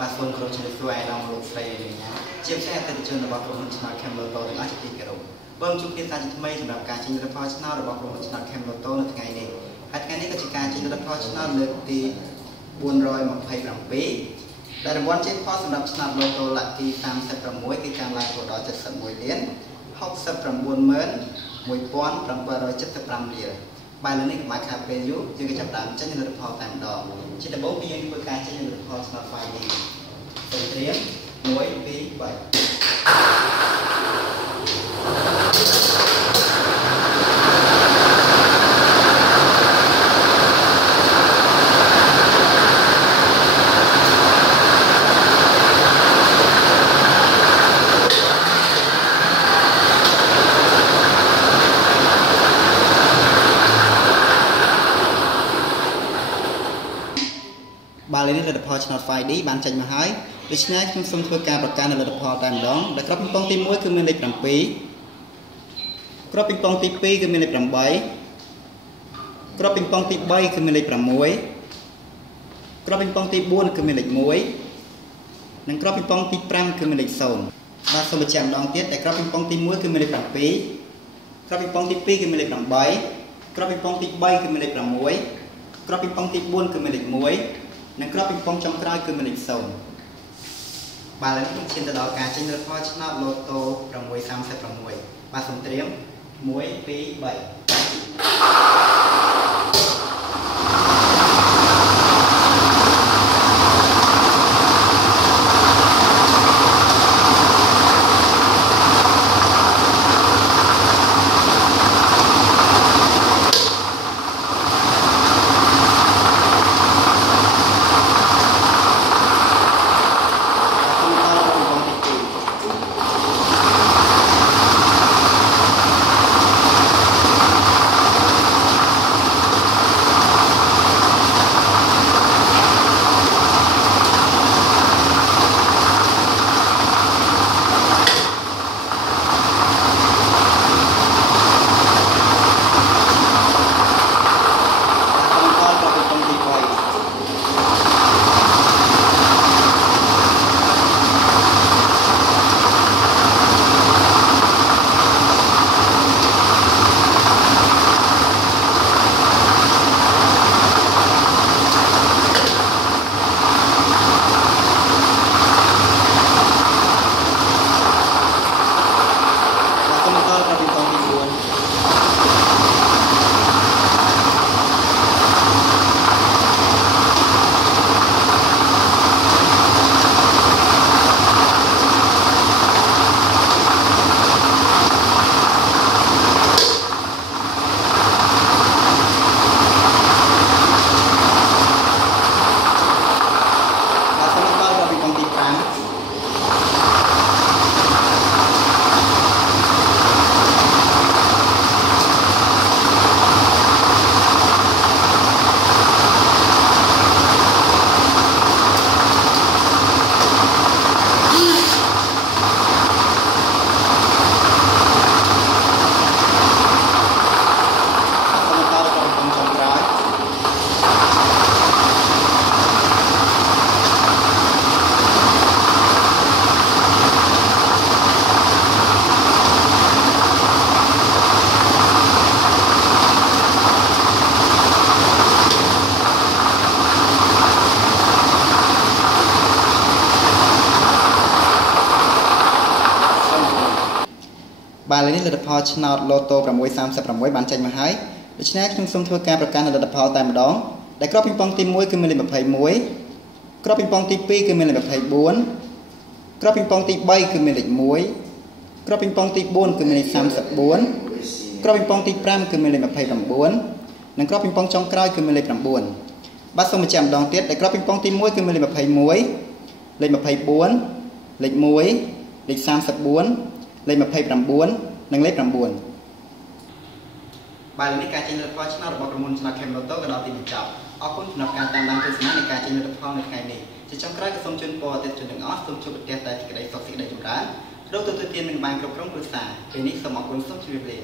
បាទសូមគោរពជំរាបសួរឯកឧត្តមលោកស្រីនាងជាពិសេសអតិថិជនរបស់ក្រុមហ៊ុនឆ្នោត Camloto ទាំងអស់ជាទីគោរពបងជួបគ្នាសាជាថ្មីសម្រាប់ការចេញលទ្ធផលឆ្នោតរបស់ក្រុមហ៊ុនឆ្នោត Camloto នៅថ្ងៃនេះហើយថ្ងៃនេះក៏ជាការចេញលទ្ធផលឆ្នោតលើកទី427ដែលរង្វាន់ជ័យផលសម្រាប់ឆ្នោត Loto លក្ខទី36គឺកើនឡើងដល់71លាន691775រៀលបាទលើនេះកុំឲ្យខាតពេលយូរយើងក៏ចាប់ផ្ដើមចេញលទ្ធផលតែម្ដងជាដំបូងគឺយើងធ្វើការចេញលទ្ធផលឆ្នោត file នេះទៅត្រៀម1 2 3បាទលេខនេះលទ្ធផលឆ្នោត 5D បានចេញមកហើយដូច្នេះខ្ញុំសូមធ្វើការប្រកាសនៅលទ្ធផលតែម្ដងដែលក្របពីងប៉ុងទី1គឺមានលេខ7ក្របពីងប៉ុងទី2គឺមានលេខ8ក្របពីងប៉ុងទី3គឺមានលេខ6ក្របពីងប៉ុងទី4គឺមានលេខ1និងក្របពីងប៉ុងទី5គឺមានលេខ0បាទសូមបញ្ជាក់ម្ដងទៀតតែក្របពីងប៉ុងទី1គឺមានលេខ7ក្របពីងប៉ុងទី2គឺមានលេខ8ក្របពីងប៉ុងទី3គឺមានលេខ6ក្របពីងប៉ុងទី4គឺមានលេខ1និងក្របពីងប៉ុងចុងក្រោយគឺមានលេខ0បាទឥឡូវខ្ញុំឈានទៅដល់ការចេញលទ្ធផលឆ្នោត Loto 636បាទសូមត្រៀម1 2 3បាទឥឡូវនេះលទ្ធផលឆ្នោត Loto 636បានចេញមកហើយដូច្នេះខ្ញុំសូមធ្វើការប្រកាសនៅលទ្ធផលតែម្ដងដែលក្របពីងប៉ុងទី1គឺមានលេខ21ក្របពីងប៉ុងទី2គឺមានលេខ24ក្របពីងប៉ុងទី3គឺមានលេខ1ក្របពីងប៉ុងទី4គឺមានលេខ34ក្របពីងប៉ុងទី5គឺមានលេខ29និងក្របពីងប៉ុងចុងក្រោយគឺមានលេខ9បាទសូមបញ្ជាក់ម្ដងទៀតដែលក្របពីងប៉ុងទី1គឺមានលេខ21លេខ24លេខ1លេខ34លេខ29និងលេខ9បាទនេះការចេញលទ្ធផលឆ្នោតរបស់ក្រុមហ៊ុនឆ្នោត Camloto ក៏ដល់ទីបញ្ចប់អរគុណសម្រាប់ការតាមដានទស្សនានៃការចេញលទ្ធផលនៅថ្ងៃនេះជាចុងក្រោយក៏សូមជូនពរអតិថិជនទាំងអស់សូមជួបប្រទះតែសេចក្តីសុខសេចក្តីចម្រើនរកទទួលទានមានបានគ្រប់គ្រងគ្រួសារពេលនេះសូមអរគុណសូមជម្រាបលា